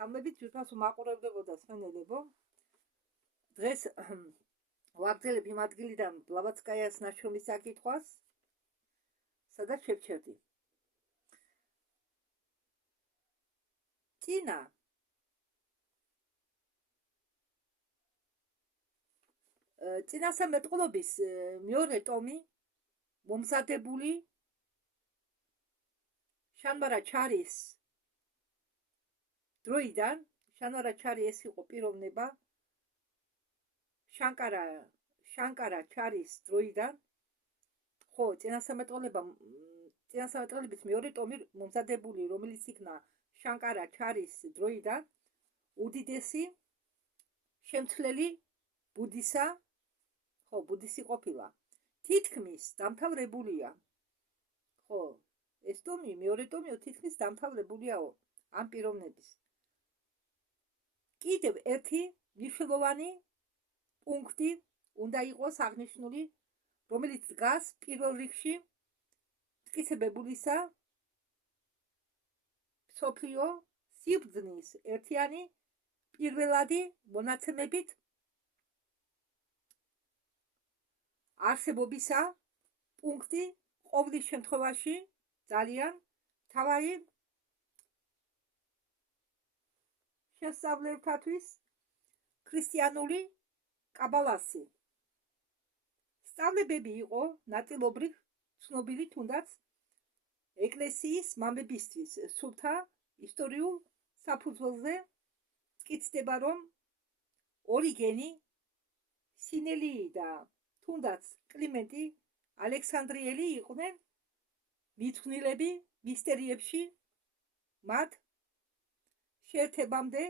სამლებით თვითონს უმაყურებდებოდა სვენელებო. დღეს ვაგრძელებ იმ ადგილიდან ბლავატსკაიას ნაშრომის საკითხვას, სადაც შევჩერდი. წინა წინასამეტყველობის მეორე ტომი მომზადებული შანვარა ჩარის დროიდან, შანვარა ჩარი ეს იყო პიროვნება, შანკარა ჩარის დროიდან, ხო, წინასამეტყველების მეორე ტომი მომზადებული, რომელიც იქნა შანკარა ჩარის დროიდან, უდიდესი შემცვლელი ბუდისა, ხო, ბუდისი ყოფილა. თითქმის დამთავრებულია. ხო, ეს ტომი, მეორე ტომი თითქმის დამთავრებულია ამ პიროვნების. კიდევ ერთი მნიშვნელოვანი პუნქტი უნდა იყოს აღნიშნული, რომელიც დგას პირველ რიგში მტკიცებებულისა მსოფლიო სიბრძნის ერთიანი პირველადი მონაცემებით არსებობისა პუნქტი ყოვლის შემთხვევაში ძალიან მთავარი შესწავლელთათვის ქრისტიანული კაბალასი. სწავლებები იყო ნაწილობრივ ცნობილი, თუნდაც ეკლესიის მამებისთვის სულთა ისტორიულ საფუძველზე მტკიცდება, რომ ორიგენი, სინელii და თუნდაც კლიმენტი ალექსანდრიელი იყვნენ მიძღვნილები მისტერიებში, მათ შეერთებამდე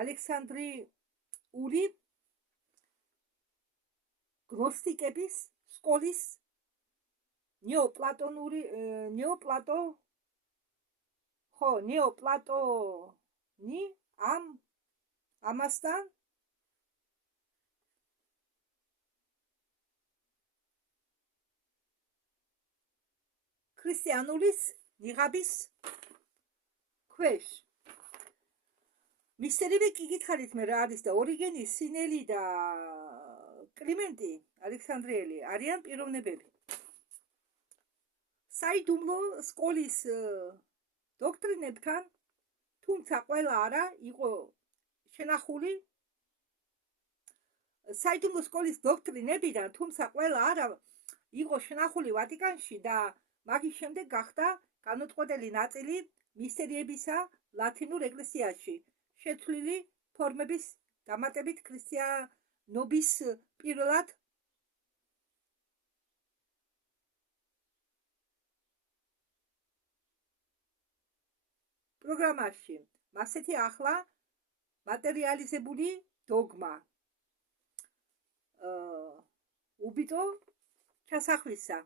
ალექსანდრიული გნოსტიკების სკოლის ნეოპლატონი ამასთან ქრისტიანულის ნიღაბის ქვეშ. მისტერები კი გითხარით მე რა არის და ორიგენი, სინელი და კლიმენტი ალექსანდრიელი არიან პიროვნებები. საიდუმლო სკოლის დოქტრინებთან, თუმცა ყველა არა იყო შენახული, საიდუმლო სკოლის დოქტრინებიდან, თუმცა ყველა არა იყო შენახული ვატიკანში და მაგის შემდეგ გახდა განუწყვეტელი ნაწილი მისტერიებისა ლათინურ ეკლესიაში, შეცვლილი ფორმების დამატებით ქრისტიანობის პირველად პროგრამაში. ასეთი ახლა მატერიალიზებული დოგმა უბიტო ჩასახვისა.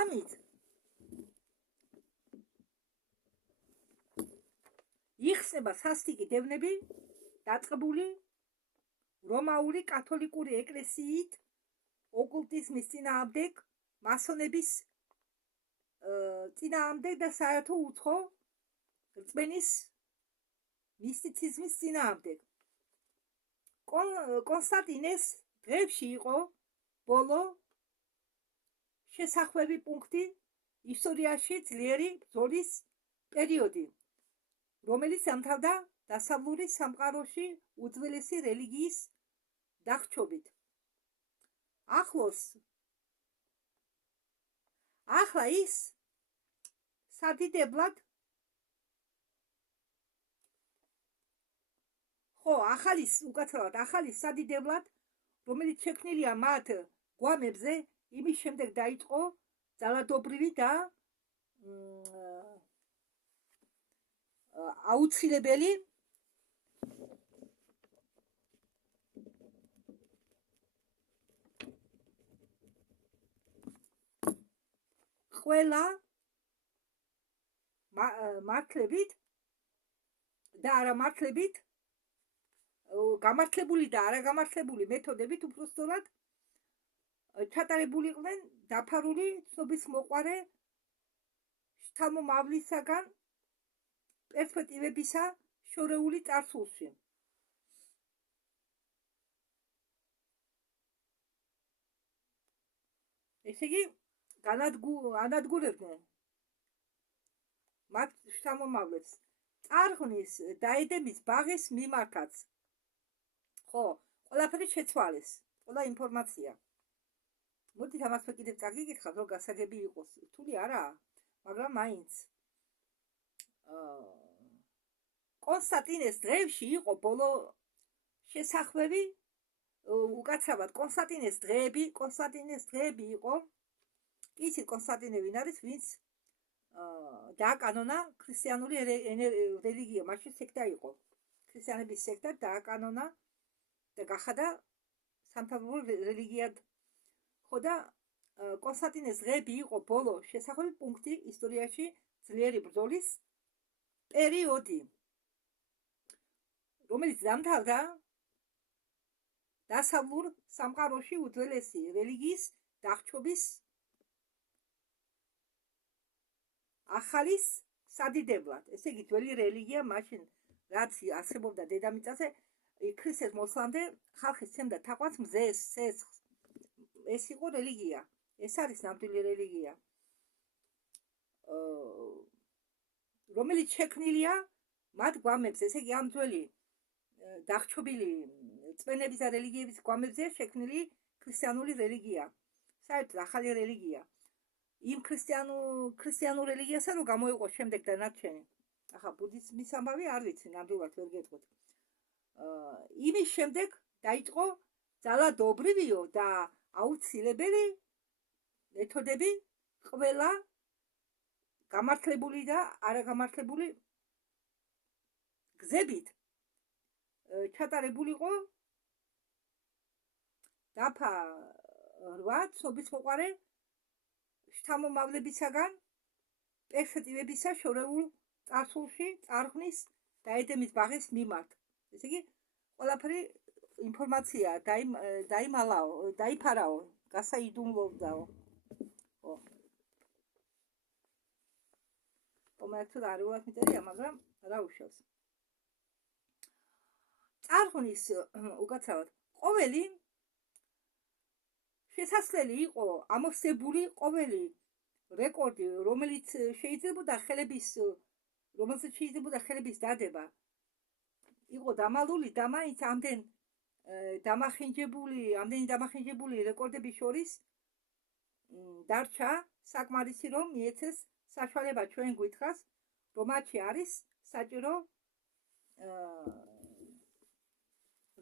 ამით იხსნება სასტიკი დევნები დაწყებული რომაული კათოლიკური ეკლესიით ოკულტიზმის წინააღმდეგ, მასონების წინააღმდეგ და საერთო უცხო რწმენის მისტიციზმის წინააღმდეგ. კონსტანტინეს დღეებში იყო ბოლო შესახვევი პუნქტი ისტორიაში ძლიერი ბრძოლის პერიოდი, რომელიც ამთავრდა დასავლური სამყაროში უძველესი რელიგიის დახრჩობით. ახლა ის სადიდებლად ახალი სადიდებლად, რომელიც შექმნილია მათ გვამებზე, იმის შემდეგ დაიწყო ძალადობრივი და აუცილებელი ყველა მართლებით და არამართლებით, გამართლებული და არაგამართლებული მეთოდებით უпростоლად ჩატარებულიყვნენ დაფარული ცნობისმოყვარე შთამომავლისაგან პერსპექტივებისა შორეული წარსულში. ესე იგი, ანადგურებდნენ მათ შთამომავლებს წარღვნის დაედების ბაღის მიმართაც. ხო, ყველაფერი შეცვალეს, ყველა ინფორმაცია. მოდით ამას კიდევ წაგიკითხავთ, რომ გასაგები იყოს. რთული არაა, მაგრამ მაინც კონსტანტინეს დღეებში იყო ბოლო შესახვევი, უკაცრავად კონსტანტინეს დღეები იყო. იცით კონსტანტინე ვინ არის, ვინც დააკანონა ქრისტიანული რელიგია, მაშინ სექტა იყო. ქრისტიანების სექტა დააკანონა და გახადა სამთავრობო რელიგიად. ხო და კონსტანტინეს დღეები იყო ბოლო შესახვევი პუნქტი ისტორიაში ძლიერი ბრძოლის პერიოდი, რომელიც დამთავრდა დასავლურ სამყაროში უძველესი რელიგიის დახრჩობის ახალის სადიდებლად. ესე იგი, ძველი რელიგია მაშინ რაც არსებობდა დედამიწაზე, ქრისტეს მოსვლამდე ხალხი სცემდა თაყვანს მზეს, ცეცხლს. ეს იყო რელიგია, ეს არის ნამდვილი რელიგია, რომელიც შექმნილია მათ გვამებს. ესე იგი, ამ ძველი დახრჩობილი წვენების და რელიგიების გვამებზე შექმნილი ქრისტიანული რელიგია, საერთოდ ახალი რელიგია. იმ ქრისტიანულ რელიგიასა რომ გამოიყო შემდეგ დანარჩენი. ახლა ბუდიზმის ამბავი არ ვიცი, ნამდვილად ვერ გეტყვით. იმის შემდეგ დაიწყო ძალადობრივიო და აუცილებელი მეთოდები ყველა გამართლებული და არაგამართლებული გზებით ჩატარებულიყო დაფარვა ცნობისმოყვარე შთამომავლებისაგან პერსპექტივებისა შორეულ წარსულში წარღვნის დაედემის ბაღის მიმართ. ესე იგი, ყველაფერი ინფორმაცია დაიფარაო, გასაიდუმლოდაო. მომართულ არულად მიწერია, მაგრამ რა უშავს. წარღვნის უკაცრავად ყოველი შესაძლებელი იყო ამოვსებული ყოველი რეკორდი, რომელიც შეიძლებოდა ხელების დადება. იყო დამალული და მაინც ამდენი დამახინჯებული რეკორდების შორის დარჩა საკმარისი, რომ მიეცეს საშუალება ჩვენ გვითხრას, რომ მათში არის საჭირო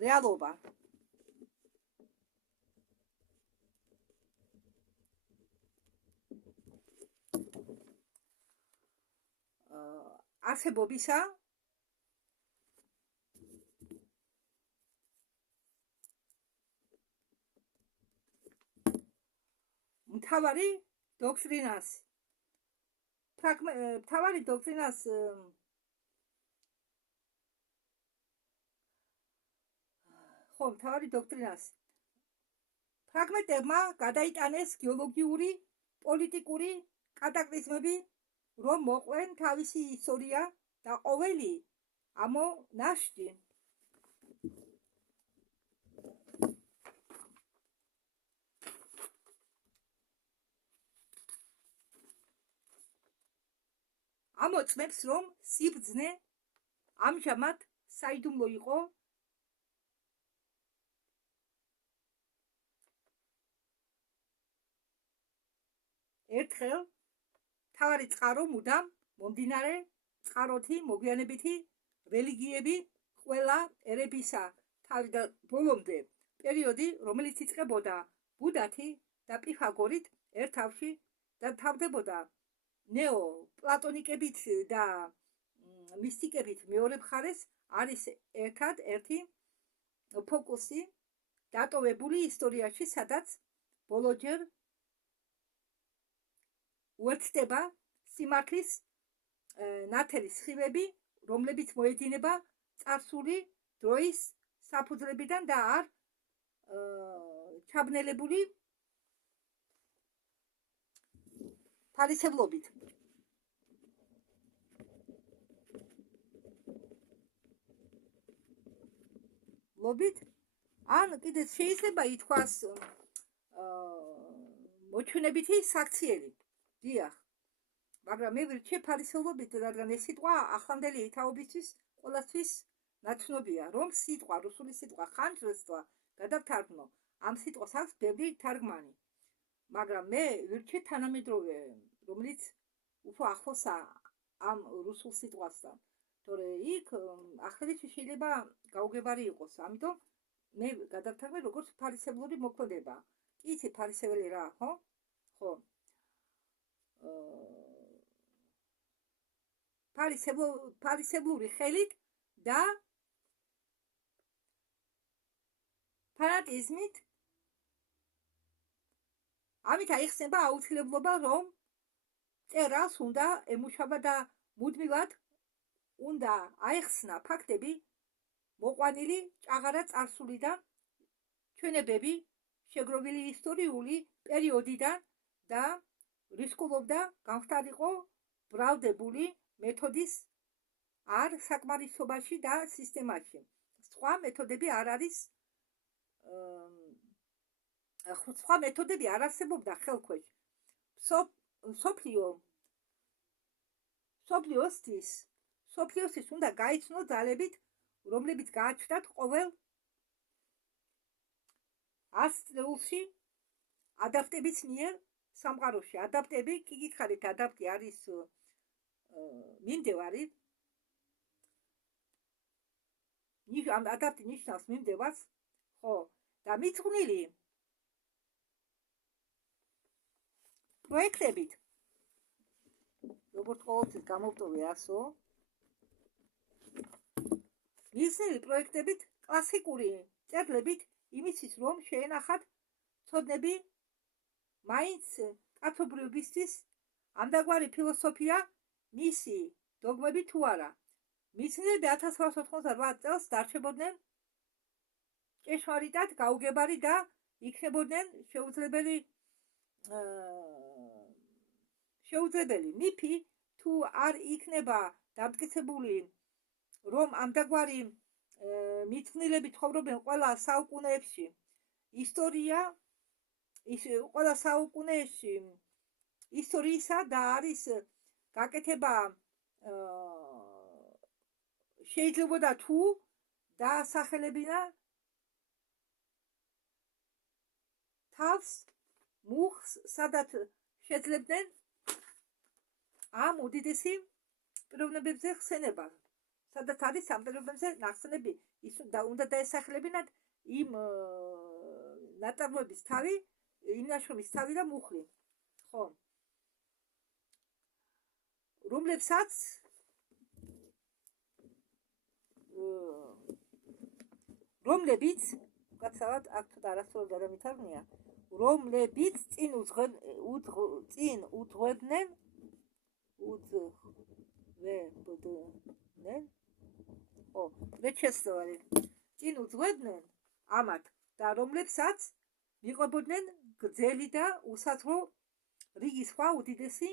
რეალობა. არსებობისა მთავარი დოქტრინას ფრაგმენტებმა გადაიტანეს გეოლოგიური, პოლიტიკური კატაკლიზმები, რომ მოყვენ თავისი ისტორია და ყოველი ამონაშთი. ამოწმებს, რომ სიბრძნე ამჟამად საიდუმლო იყო ერთხელ თავარი წყარო მუდამ მომდინარე წყაროთი მოგვიანებითი რელიგიები ყველა ერებისა თავიდან ბოლომდე პერიოდი, რომელიც იწყებოდა ბუდათი და პიფაგორით ერთ თავში და თავდებოდა ნეოპლატონიკებით და მისტიკებით მეორე მხარეს, არის ერთად-ერთი ფოკუსი დატოვებული ისტორიაში, სადაც ბოლოჯერ უერთდება სიმართლის ნათელი სხივები რომლებიც მოედინება წარსული დროის საფუძვლებიდან და არ ჩაბნელებული ფარისევლობით. ან კიდე შეიძლება ითქვას მოჩვენებითი საქციელი. დიახ. მაგრამ მე ვირჩევ ფარისევლობით, რადგან ეს სიტყვა ახლანდელი თაობისთვის ყველასთვის ნაცნობია, რომ სიტყვა, რუსული სიტყვა ხანძრესტვა გადავთარგმნო. ამ სიტყვას აქვს ბევრი თარგმანი. მაგრამ მე ვირჩევ თანამედროვე, რომელიც უფრო ახლოსაა ამ რუსულ სიტყვასთან. თორე იქ ახლებითი შეიძლება გაუგებარი იყოს. ამიტომ მე გადავთარგმნე როგორც ფარისევლური მოქმედება. კი იცი ფარისეველი რა, ხო? ხო. ფარისევლური ხელით და ფანატიზმით ამით აიხსნება აუცილებლობა, რომ წერალს უნდა ემუშავა და მუდმივად უნდა აეხსნა ფაქტები მოყვანილი ჭაღარა წარსულიდან, ჩვენებები შეგროვილი ისტორიული პერიოდიდან და რისკულობდა გამხდარიყო ბრალდებული მეთოდის არ საკმარისობაში და სისტემაში. სხვა მეთოდები არ არის სხვა მეთოდები არ არსებობდა ხელქვეშ. სოფლიოსთვის უნდა გაიცნო ძალებით, რომლებიც გააჩნდათ ყოველ 100 წელში ადაპტების მიერ სამყაროში. ადაპტები, კი გითხარით, ადაპტი არის მიმდევარი. ადაპტი ნიშნავს მიმდევარს, ხო, და მიძღვნილი პროექტებით, როგორც ყოველთვის გამოვტოვე ასო, მისნელი პროექტებით, კლასიკური წერლებით, იმისთვის, რომ შეენახათ ცოდნები მაინც კაცობრიობისთვის ამდაგვარი ფილოსოფია, მისი დოგმები თუ არა. მისნელები 1898 წელს დარჩებოდნენ ჭეშმარიტად გაუგებარი და იქნებოდნენ შეუძლებელი მიფი თუ არ იქნება დამტკიცებული, რომ ამდაგვარი მიძღვნილები ცხოვრობენ ყველა საუკუნეებში. ყველა საუკუნეში ისტორიისა და არის გაკეთება შეიძლებოდა თუ დაასახელებინა თავს მუხს, სადაც შეძლებდნენ ამ უდიდესი პიროვნებებზე ხსენება. სადაც არის ამ პიროვნებებზე ნახსენები, ის უნდა დაესახელებინათ იმ ნაწარმოების თავი, იმ ნაშრომის თავი და მუხლი. ხო. რომლებსაც გაცავად აქ ცოტა არასწორად გადამითარგმნია, რომლებიც წინ უძღვებდნენ ამათ და რომლებსაც მიყვებოდნენ გრძელი და უსაზღვრო რიგი სხვა უდიდესი,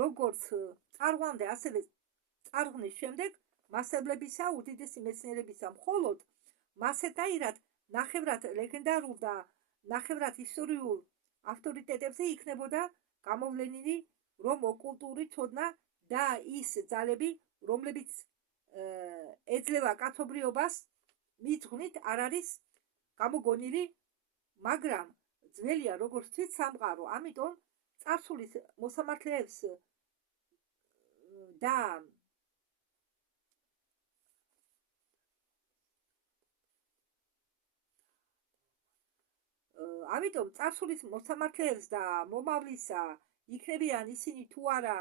როგორც წარღვამდე, ასევე წარღვნის შემდეგ მასებლებისა, უდიდესი მეცნიერებისა, მხოლოდ მასეთაირად ნახევრად ლეგენდარულ და ნახევრად ისტორიულ ავტორიტეტებზე იქნებოდა გამოვლენილი, რომ ოკულტური ცოდნა და ის ძალები, რომლებიც ეძლევა კაცობრიობას მიძღვნით, არ არის გამოგონილი, მაგრამ ძველია როგორც თვით სამყარო. ამიტომ წარსულის მოსამართლეებს და ამიტომ წარსულის მოსამართლეებს და მომავლისა იქნებიან ისინი თუ არა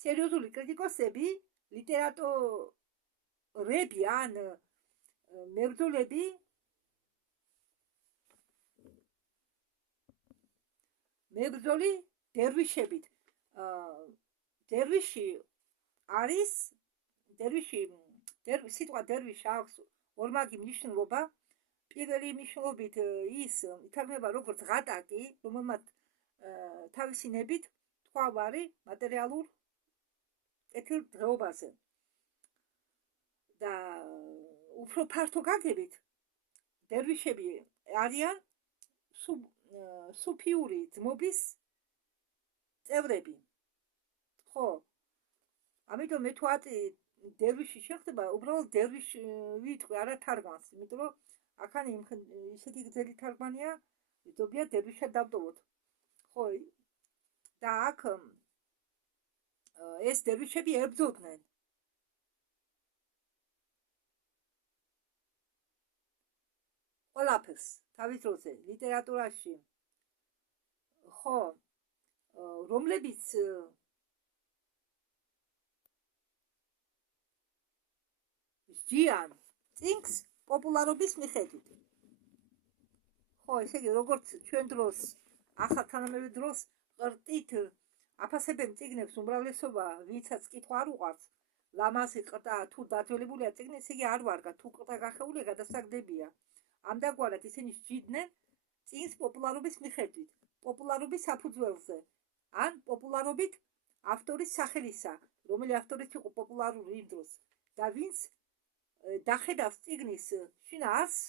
სერიოზული კრიტიკოსები, ლიტერატორები ან მებრძოლები, დერვიშებით. დერვიში არის სიტყვა დერვიში აქვს ორმაგი მნიშვნელობა. პირველი მნიშვნელობით ის ითარგმნება როგორც ღატაკი, რომელმაც თავისი ნებით თქვავარი მატერიალურ კეთილდღეობაზე. და უფრო ფართო გაგებით დერვიშები არიან სუფიური ძმობის წევრები. ხო, ამიტომ მე თუ დერვიში შეხდება, უბრალოდ დერვიში ვიტყვი, არა თარგმანს, იმიტომ რომ აქან ისეთი გრძელი თარგმანია, ზოგიერთ დერვიშად დავტოვოთ. ხო, და აქ ეს დერვიშები ებრძოდნენ ყველაფერს თავის დროზე ლიტერატურაში. ხო, რომლებიც ზიან წინგს პოპულარობის მიხედვით. ხო, ესე იგი, როგორც ჩვენ დროს, ახალ თანამედროვე დროს ყრტით აფასებენ წიგნებს უმრავლესობა, ვინცაც კითხვა არ უყვარს, ლამაზი ყრტა თუ დაძველებულია წიგნი, ესე იგი არ ვარგა, თუ ყრტა გახეულია, გადასაგდებია. ამდაგვარად ისინი სჯიდნენ წიგნის პოპულარობის მიხედვით, პოპულარობის საფუძველზე, ან პოპულარობით ავტორის სახელისა, რომელი ავტორიც იყო პოპულარული იმ დროს, და ვინც დახედავს წიგნის შინაარსს,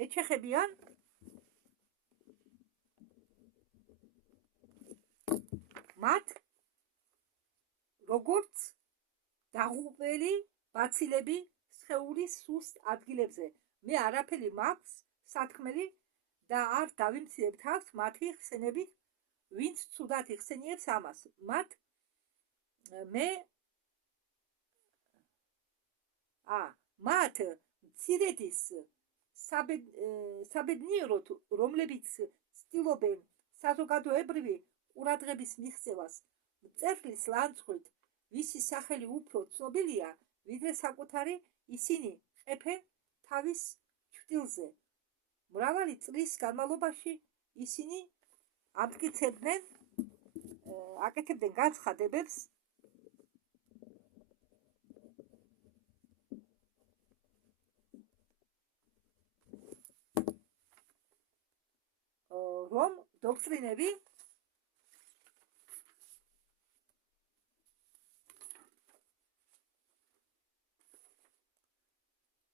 ეჩეხებიან მათ როგორც დაღუპველი ბაცილები სხეულის სუსტ ადგილებზე. მე არაფერი მაქვს სათქმელი და არ დავიმცირებ თავს მათი ხსენებით, ვინც ცუდად იხსენიებს ამას. მათ მცირედის საბედნიეროდ, რომლებიც ცდილობენ საზოგადოებრივი ყურადღების მიღწევას, მწერლის ლანძღვრით, ვისი სახელი უფრო ცნობილია, ვიდრე საკუთარი, ისინი ყეფენ თავის ჩრდილზე. მრავალი წლის განმავლობაში ისინი აკეთებდნენ განცხადებებს, რომ დოქტრინები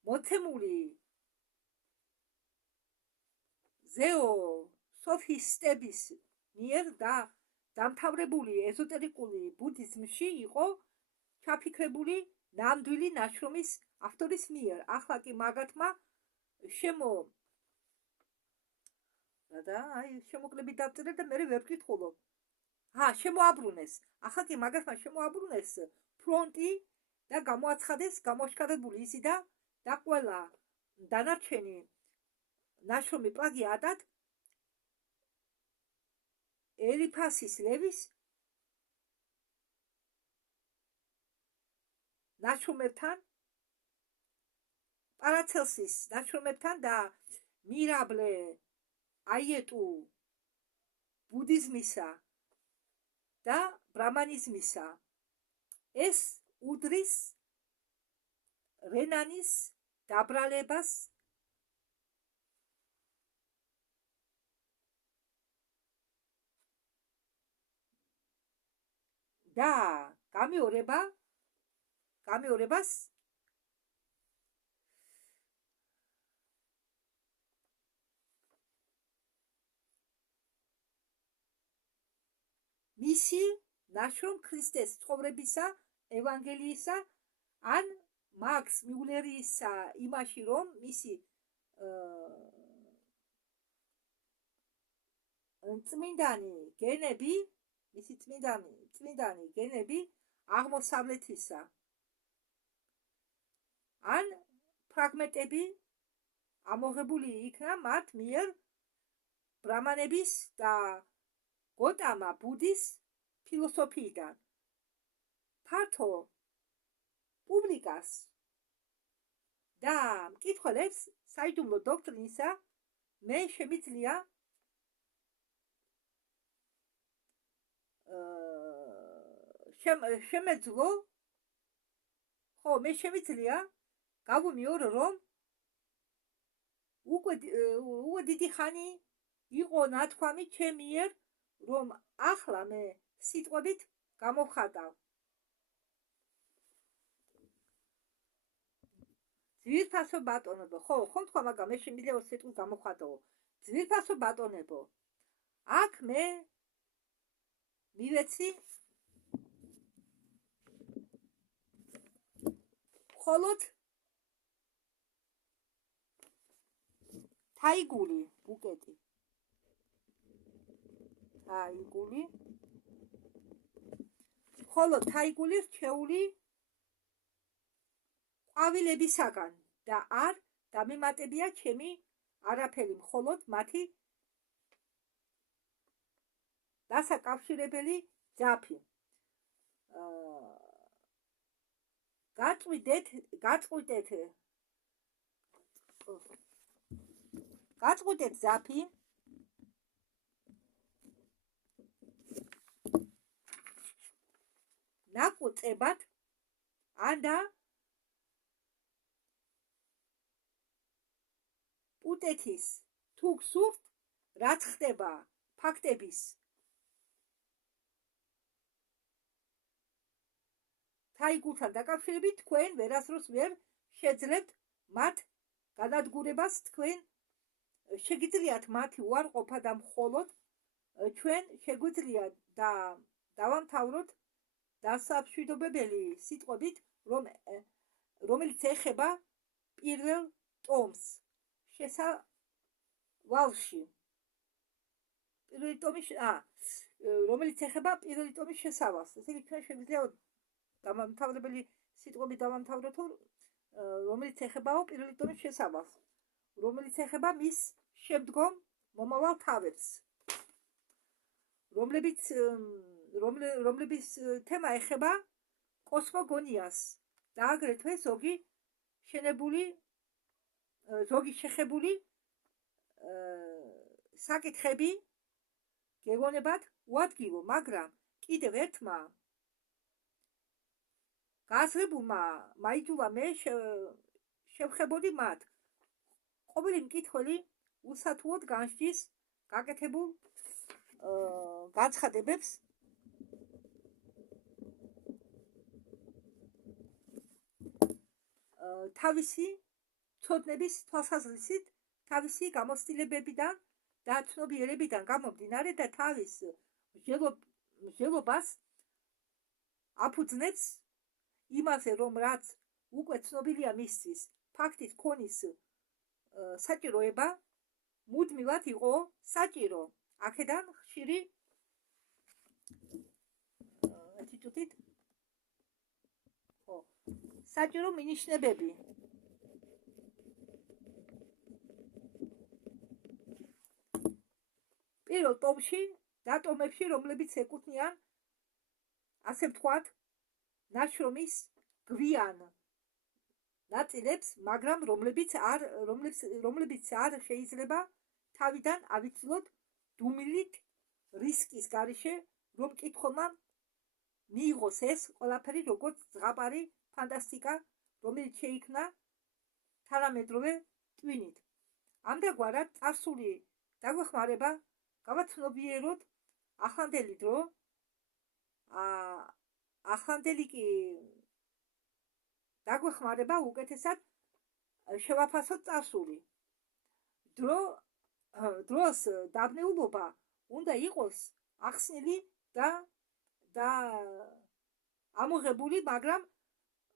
მოცემული ზეოსოფისტების მიერ და დამთავრებული ეზოტერიკული ბუდიზმში იყო ჩაფიქრებული ნამდვილი ნაშრომის ავტორის მიერ. ახლა კი მაგათმა შემოკლებით დავწერე და მე ვერ ვკითხულობ. შემოაბრუნეს. ახლა კი მაგათმა შემოაბრუნეს ფრონტი და გამოაცხადეს გამოაშკარებული იზიდა და ყველა დანარჩენი ნაშრომი პლაგიატად ელიფასის ლევის ნაშრომებთან, პარაცელსის ნაშრომებთან და მირაბლე აიეტუ ბუდიზმისა და ბრამანიზმისა. ეს უდრის რენანის დაბრალებას და გამეორებას მისი ნაშრომ ქრისტეს ცხოვრებისა ევანგელიისა ან მაქს მიულერისა იმაში, რომ მისი წმინდანი გენები აღმოსავლეთისა ან ფრაგმენტები ამოღებული იქნა მათ მიერ ბრამანების და გოტამა ბუდის ფილოსოფიიდან. ფართო პუბლიკას და მკითხველებს საიდუმლო დოქტრინისა მე შემიძლია შემეძლო მე შემიძლია გავუმიორო, რომ უკვე დიდი ხანი იყო ნათქვამი ჩემი მიერ, რომ ახლა მე სიტყვებით გამოვხატავ. ძვირფასო ბატონებო, ხომ თქვა, მაგრამ მე შემიძლია რომ სიტყვით გამოვხატავო. ძვირფასო ბატონებო, აქ მე მივეცი მხოლოდ თაიგული ბუკეტი. მხოლოდ თაიგული რჩეული ყვავილებისაგან და არ დამემატებია ჩემი არაფერი, მხოლოდ მათი დასაკავშირებელი ძაფი. გაწყვიტეთ ძაფი ნაკუწებად ანდა პუტეთის თუ გსურთ, რაც ხდება ფაქტების თაიგულთან დაკავშირებით, თქვენ ვერასდროს ვერ შეძლებთ მათ განადგურებას. თქვენ შეგიძლიათ მათი უარყოფა და მხოლოდ ჩვენ შეგვიძლია დავამთავროთ დასამშვიდობებელი სიტყვებით, რომელიც ეხება პირველ ტომს შესავალში. რომელიც ეხება პირველი ტომის შესავალს. ესე იგი ჩვენ შეგვიძლია დამამთავრებელი სიტყვებით დავამთავროთ, რომელიც ეხებაო პირველი ტომის შესავალს, რომელიც ეხება მის შემდგომ მომავალ თავებს, რომლების თემა ეხება კოსმოგონიას და აგრეთვე ზოგი შეხებული საკითხები გეგონებათ უადგილო, მაგრამ კიდევ ერთმა გააზრებულმა მაიძულა მე შევხებოდი მათ. ყოველი მკითხველი უსათუოდ განსჯის გაკეთებულ განცხადებებს თავისი ცოდნების თვალსაზრისით, თავისი გამოცდილებებიდან და ცნობიერებიდან გამომდინარე და თავის მსჯელობას აფუძნებს იმაზე, რომ რაც უკვე ცნობილია მისთვის ფაქტის ქონის საჭიროება მუდმივად იყო საჭირო. აქედან ხშირი საჭირო მინიშნებები. პირველ ტომში და ტომებში, რომლებიც ეკუთვნიან, ასე ვთქვათ, ნაშრომის გვიან ნაწილებს, მაგრამ რომლებიც არ შეიძლება თავიდან ავიცილოთ დუმილით რისკის გარეშე, რომ მკითხველმა მიიღოს ეს ყველაფერი როგორც ზღაპარი ფანტასტიკა, რომელიც შეიქმნა თანამედროვე ტვინით. ამდაგვარად წარსული დაგვეხმარება გავაცნობიეროთ ახლანდელი დრო, ახლანდელი კი დაგვეხმარება უკეთესად შევაფასოთ წარსული. დროს დაბნეულობა უნდა იყოს ახსნილი და ამოღებული, მაგრამ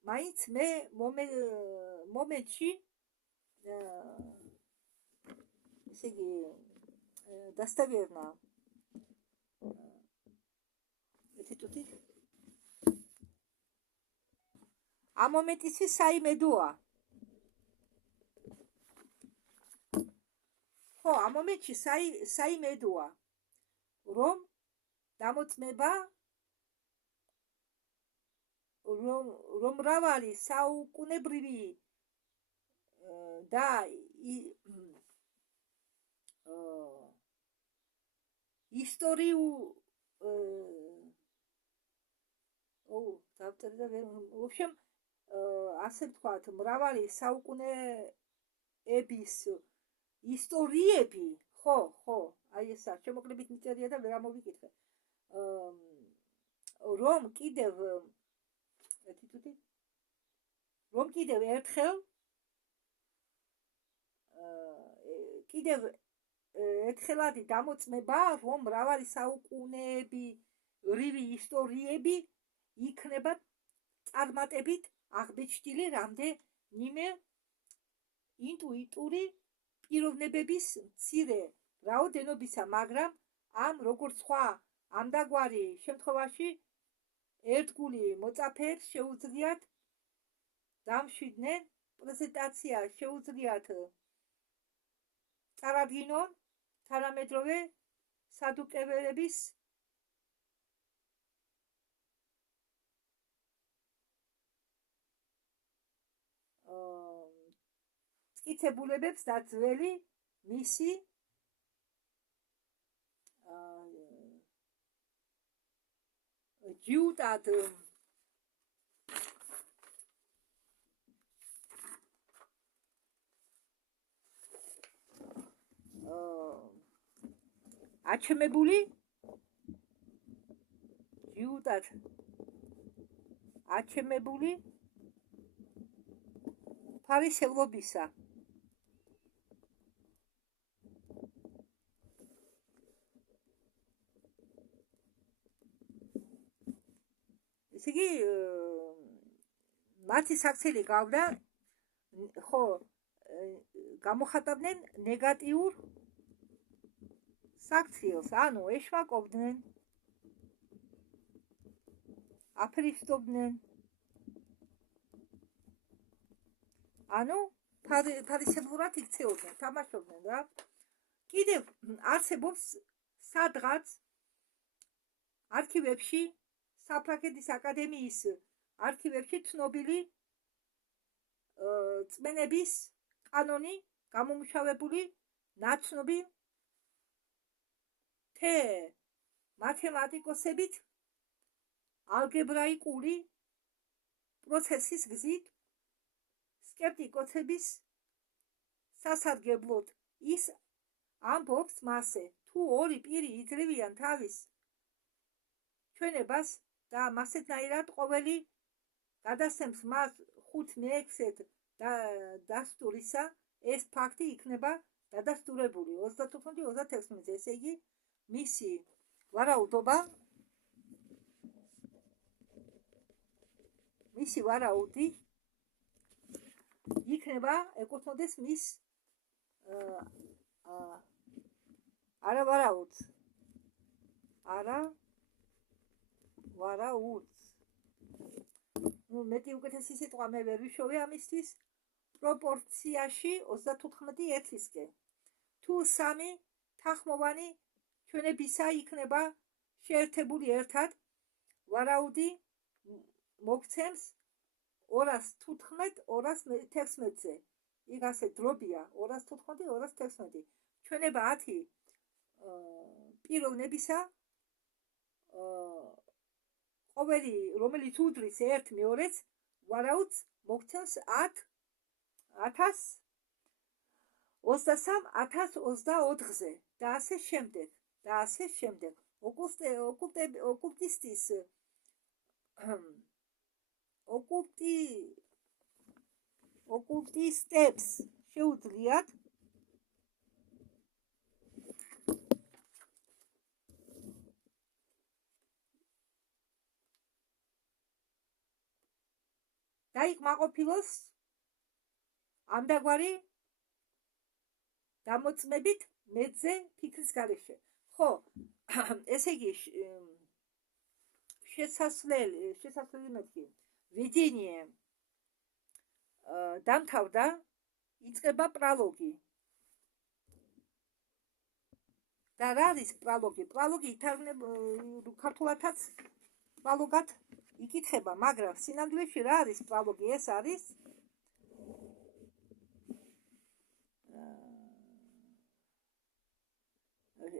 მაინც მე მომენტში ესე იგი დასტავერნა ამ მომენტისთვის საიმედოა. ხო, ამ მომენტში საიმედოა, რომ დამოწმება, რომ მრავალი საუკუნებრივი და общем, ასე ვთქვათ, მრავალი საუკუნეების ისტორიები, ხო, აი ესა, შემოკლებით მიწერია და ვერ ამოვიკითხე. რომ კიდევ ერთხელადი დამოწმება, რომ მრავალი საუკუნეებრივი ისტორიები იქნება წარმატებით აღბეჭდილი რამდენიმე ინტუიტური პიროვნებების მცირე რაოდენობისა, მაგრამ ამ როგორც სხვა ამდაგვარი შემთხვევაში ერთგული მოწაფეებს შეუძლიათ დამშვიდნენ პრეზენტაცია, შეუძლიათ წარადგინონ თანამედროვე სადუკეველების მტკიცებულებებს და ძველი მისი ჯიუტად აჩემებული ფარისევლობისა. ესე იგი, მათი საქციელი გავდა, ხო, გამოხატავდნენ ნეგატიურ საქციელს, ანუ ეშმაკობდნენ, აფერისტობდნენ, ანუ ფარისევლურად იქცეოდნენ, თამაშობდნენ რა. კიდევ არსებობს სადღაც არქივებში, საფრანგეთის აკადემიის არქივებში ცნობილი წმენების კანონი გამომუშავებული ნაცნობი მათემატიკოსებით ალგებრაიკული პროცესის გზით სკეპტიკოსების სასარგებლოდ. ის ამბობს მასზე, თუ ორი პირი იძლევიან თავის ჩვენებას და მასეთნაირად ყოველი გადასცემს მას 5/6 დასტურისა, ეს ფაქტი იქნება დადასტურებული 34-36-ზე. ესე იგი, მისი ვარაუდი იქნება ეკუთვნოდეს მის ვარაუდს. მეტი უკეთესი სიტყვა მე ვერ ვიშოვე ამისთვის. პროპორციაში 34:1-ისკენ. თუ სამი თანხმოვანი ჩვენებისა იქნება შეერთებული ერთად, ვარაუდი მოგცემს 215-216-ზე. იქ ასე დრობია 215-216. ჩვენება 10 პიროვნებისა, ყოველი რომელიც უდრის ერთ მეორეც, ვარაუდს მოგცემს 1023-1024-ზე და ასე შემდეგ. ოკულტისტებს შეუძლიათ დაიკმაყოფილოს ამდაგვარი დამოწმებით მეძე ფიქრის გარეშე. ხო, ესე იგი, შესასვლელი მეთქი ვედენიე დამთავრდა, იწყება პროლოგი. და რა არის პროლოგი? პროლოგი ითარგმნება ქართულადაც პროლოგად იკითხება, მაგრამ სინამდვილეში რა არის პროლოგი? ეს არის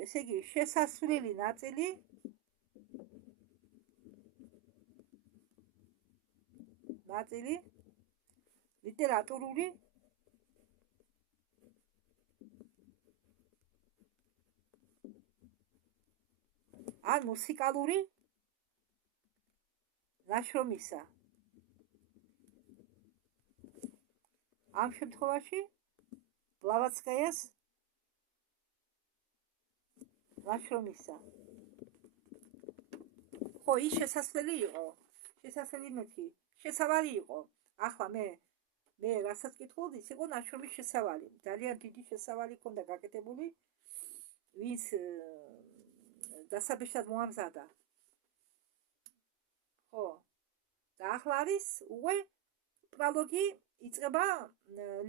ესე იგი შესასვლელი ნაწილი ლიტერატურული ან მუსიკალური ნაშრომისა. ამ შემთხვევაში ბლავატსკაიას ნაშრომისა. ხო, ის შესასვლელი იყო. შესასვლელი მეთქი. შესავალი იყო. ახლა მე რასაც კითხულობ, ის იყო ნაშრომის შესავალი. ძალიან დიდი შესავალი ჰქონდა გაკეთებული, ვინც დასაბეჭდად მოამზადა. ხო. და ახლა არის უკვე პროლოგი იწყება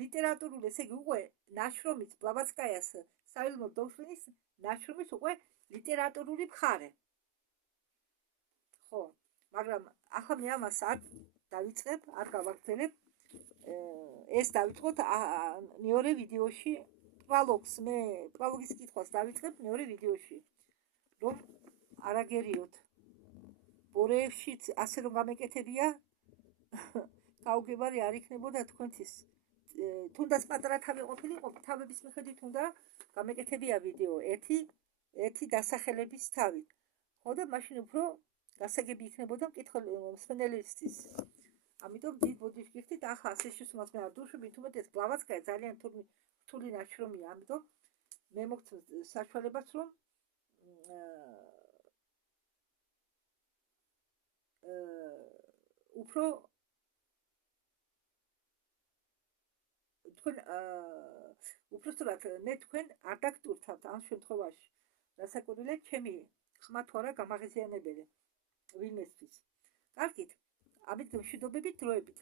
ლიტერატურული, ესე იგი უკვე ნაშრომის ბლავატსკაიას საველმო დოქტრინის ნაშრომის უკვე ლიტერატურული მხარე. ხო, მაგრამ ახლა მე ამას არ დავიწყებ, არ გავაგრძელებ. ეს დავიწყოთ მეორე ვიდეოში. პროლოგის კითხვას დავიწყებ მეორე ვიდეოში. რომ არაგერიოთ. ბორეებშიც ასე რომ გამეკეთებია, გაუგებარი არ იქნებოდა თქვენთვის. თუნდაც პატარა თავი ყოფილიყო, თავების მიხედვით უნდა გამეკეთებია ვიდეო ერთი დასახელების თავით. ხო და მაშინ უფრო გასაგები იქნებოდა მსმენელისთვის. ამიტომ დიდ ბოდიშს გიხდით, ახლა ასე შესულს მე არ დურშობ, თუმცა ეს ბლავატსკაია ძალიან რთული ნაშრომია, ამიტომ მე მოგცემ საშუალებას, რომ უფრო თქვენ უბრალოდ მე თქვენ არ დაგტურთავთ ამ შემთხვევაში. რასაკვირველია, ჩემი ხმა თუ არა გამაღიზიანებელი ვინმესთვის. კარგით, ამით მშვიდობებით დროებით.